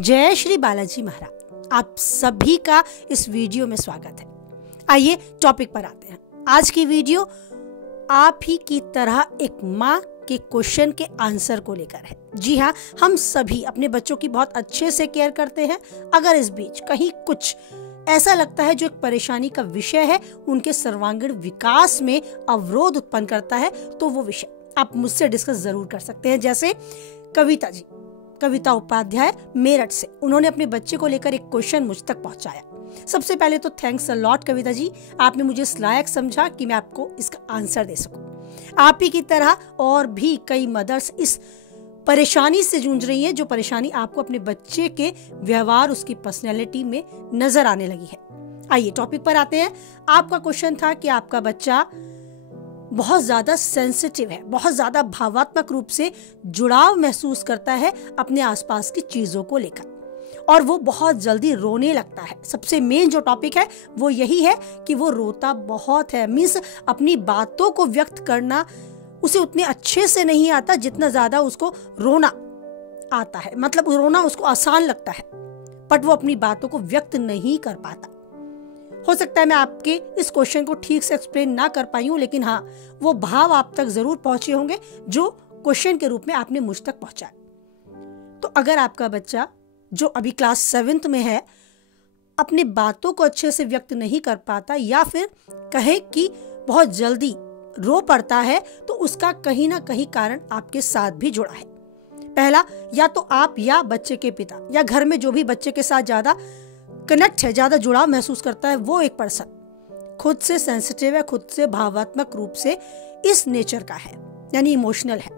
जय श्री बालाजी महाराज। आप सभी का इस वीडियो में स्वागत है। आइए टॉपिक पर आते हैं। आज की वीडियो आप ही की तरह एक माँ के क्वेश्चन के आंसर को लेकर है। जी हाँ, हम सभी अपने बच्चों की बहुत अच्छे से केयर करते हैं। अगर इस बीच कहीं कुछ ऐसा लगता है जो एक परेशानी का विषय है, उनके सर्वांगीण विकास में अवरोध उत्पन्न करता है, तो वो विषय आप मुझसे डिस्कस जरूर कर सकते हैं। जैसे कविता जी, कविता उपाध्याय मेरठ से, उन्होंने अपने बच्चे को लेकर एक क्वेश्चन मुझ तक पहुंचाया। सबसे पहले तो thanks a lot Kavita ji, आपने मुझे इस लायक समझा कि मैं आपको इसका आंसर दे सकूं। आप ही की तरह और भी कई मदर्स इस परेशानी से जूझ रही हैं, जो परेशानी आपको अपने बच्चे के व्यवहार, उसकी पर्सनैलिटी में नजर आने लगी है। आइए टॉपिक पर आते हैं। आपका क्वेश्चन था कि आपका बच्चा बहुत ज्यादा सेंसिटिव है, बहुत ज्यादा भावात्मक रूप से जुड़ाव महसूस करता है अपने आसपास की चीजों को लेकर, और वो बहुत जल्दी रोने लगता है। सबसे मेन जो टॉपिक है वो यही है कि वो रोता बहुत है। मीन्स अपनी बातों को व्यक्त करना उसे उतने अच्छे से नहीं आता जितना ज्यादा उसको रोना आता है। मतलब रोना उसको आसान लगता है, बट वो अपनी बातों को व्यक्त नहीं कर पाता। हो सकता है मैं आपके इस क्वेश्चन को ठीक से एक्सप्लेन ना कर पाई हूं, लेकिन हाँ, वो भाव आप तक जरूर पहुंचे होंगे जो क्वेश्चन के रूप में आपने मुझ तक पहुंचाया। तो अगर आपका बच्चा जो अभी क्लास 7th में है अपनी बातों को अच्छे से व्यक्त नहीं कर पाता, या फिर कहे कि बहुत जल्दी रो पड़ता है, तो उसका कहीं ना कहीं कारण आपके साथ भी जुड़ा है। पहला, या तो आप या बच्चे के पिता या घर में जो भी बच्चे के साथ ज्यादा कनेक्ट है, ज्यादा जुड़ाव महसूस करता है, वो एक पर्सन खुद से सेंसिटिव है, खुद से भावात्मक रूप से इस नेचर का है, यानी इमोशनल है।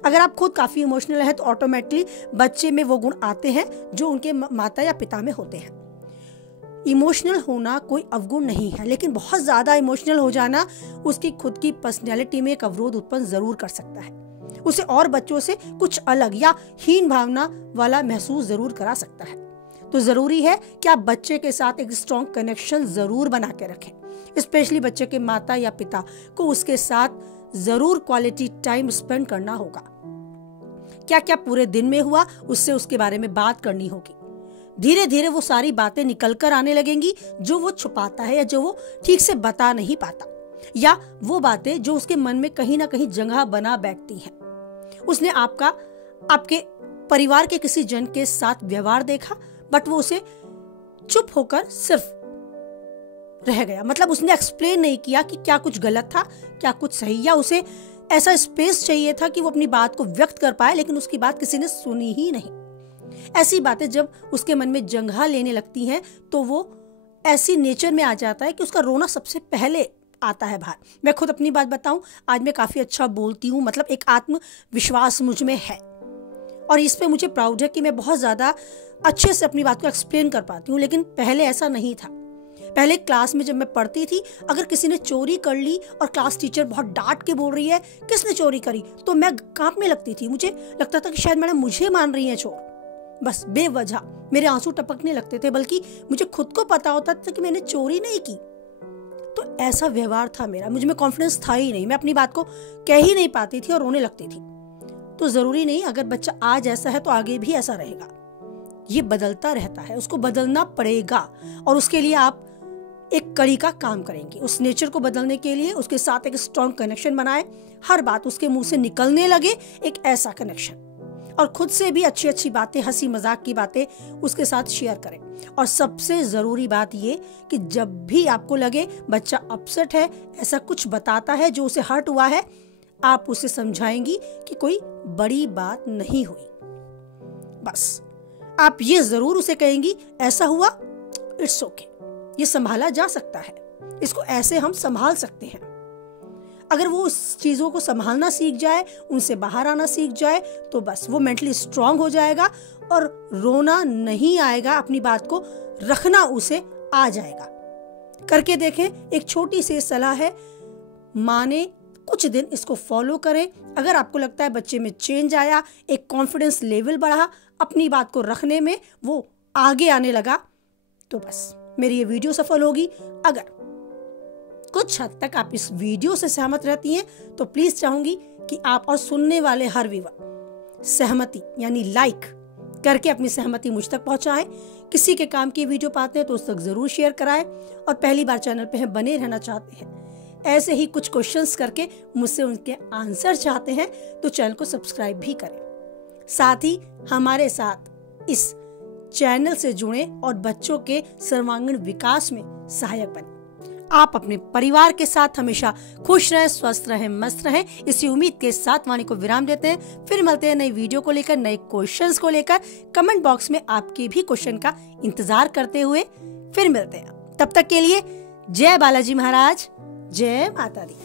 अगर आप खुद काफी इमोशनल है तो ऑटोमेटिकली बच्चे में वो गुण आते हैं जो उनके माता या पिता में होते हैं। इमोशनल होना कोई अवगुण नहीं है, लेकिन बहुत ज्यादा इमोशनल हो जाना उसकी खुद की पर्सनैलिटी में एक अवरोध उत्पन्न जरूर कर सकता है। उसे और बच्चों से कुछ अलग या हीन भावना वाला महसूस जरूर करा सकता है। तो जरूरी है कि आप बच्चे के साथ एक स्ट्रॉन्ग कनेक्शन जरूर बना के रखें। स्पेशली बच्चे के माता या पिता को उसके साथ जरूर क्वालिटी टाइम स्पेंड करना होगा। क्या क्या पूरे दिन में हुआ, उससे उसके बारे में बात करनी होगी। धीरे धीरे वो सारी बातें निकल कर आने लगेंगी जो वो छुपाता है या जो वो ठीक से बता नहीं पाता, या वो बातें जो उसके मन में कहीं ना कहीं जगह बना बैठती हैं। उसने आपके परिवार के किसी जन के साथ व्यवहार देखा, बट वो उसे चुप होकर सिर्फ रह गया। मतलब उसने एक्सप्लेन नहीं किया कि क्या कुछ गलत था, क्या कुछ सही, या उसे ऐसा स्पेस चाहिए था कि वो अपनी बात को व्यक्त कर पाए, लेकिन उसकी बात किसी ने सुनी ही नहीं। ऐसी बातें जब उसके मन में जगह लेने लगती हैं, तो वो ऐसी नेचर में आ जाता है कि उसका रोना सबसे पहले आता है बाहर। मैं खुद अपनी बात बताऊं, आज मैं काफी अच्छा बोलती हूँ, मतलब एक आत्मविश्वास मुझ में है, और इस पे मुझे प्राउड है कि मैं बहुत ज्यादा अच्छे से अपनी बात को एक्सप्लेन कर पाती हूँ। लेकिन पहले ऐसा नहीं था। पहले क्लास में जब मैं पढ़ती थी, अगर किसी ने चोरी कर ली और क्लास टीचर बहुत डांट के बोल रही है किसने चोरी करी, तो मैं कांपने लगती थी। मुझे लगता था कि शायद मैडम मुझे मान रही है चोर। बस बेवजह मेरे आंसू टपकने लगते थे, बल्कि मुझे खुद को पता होता था कि मैंने चोरी नहीं की। तो ऐसा व्यवहार था मेरा, मुझ में कॉन्फिडेंस था ही नहीं, मैं अपनी बात को कह ही नहीं पाती थी और रोने लगती थी। तो जरूरी नहीं अगर बच्चा आज ऐसा है तो आगे भी ऐसा रहेगा। ये बदलता रहता है, उसको बदलना पड़ेगा, और उसके लिए आप एक कड़ी का काम करेंगे। उस नेचर को बदलने के लिए उसके साथ एक स्ट्रॉन्ग कनेक्शन बनाएं। हर बात उसके मुंह से निकलने लगे एक ऐसा कनेक्शन, और खुद से भी अच्छी अच्छी बातें, हंसी मजाक की बातें उसके साथ शेयर करें। और सबसे जरूरी बात ये कि जब भी आपको लगे बच्चा अपसेट है, ऐसा कुछ बताता है जो उसे हर्ट हुआ है, आप उसे समझाएंगी कि कोई बड़ी बात नहीं हुई। बस आप ये जरूर उसे कहेंगी, ऐसा हुआ, इट्स ओके, ये संभाला जा सकता है, इसको ऐसे हम संभाल सकते हैं। अगर वो उस चीजों को संभालना सीख जाए, उनसे बाहर आना सीख जाए, तो बस वो मेंटली स्ट्रांग हो जाएगा और रोना नहीं आएगा, अपनी बात को रखना उसे आ जाएगा। करके देखें, एक छोटी सी सलाह है, माने कुछ दिन इसको फॉलो करें। अगर आपको लगता है बच्चे में चेंज आया, एक कॉन्फिडेंस लेवल बढ़ा, अपनी बात को रखने में वो आगे आने लगा, तो बस मेरी ये वीडियो सफल होगी। अगर कुछ हद तक आप इस वीडियो से सहमत रहती हैं तो प्लीज चाहूंगी कि आप और सुनने वाले हर व्यूअर सहमति यानी लाइक करके अपनी सहमति मुझ तक पहुंचाएं। किसी के काम की वीडियो पाते हैं तो उस तक जरूर शेयर कराएं, और पहली बार चैनल पे हैं, बने रहना चाहते हैं, ऐसे ही कुछ क्वेश्चंस करके मुझसे उनके आंसर चाहते हैं तो चैनल को सब्सक्राइब भी करें। साथ ही हमारे साथ इस चैनल से जुड़े और बच्चों के सर्वांगीण विकास में सहायक बने। आप अपने परिवार के साथ हमेशा खुश रहें, स्वस्थ रहें, मस्त रहें, इसी उम्मीद के साथ वाणी को विराम देते हैं। फिर मिलते हैं नई वीडियो को लेकर, नए क्वेश्चंस को लेकर। कमेंट बॉक्स में आपके भी क्वेश्चन का इंतजार करते हुए फिर मिलते हैं। तब तक के लिए जय बालाजी महाराज, जय माता दी।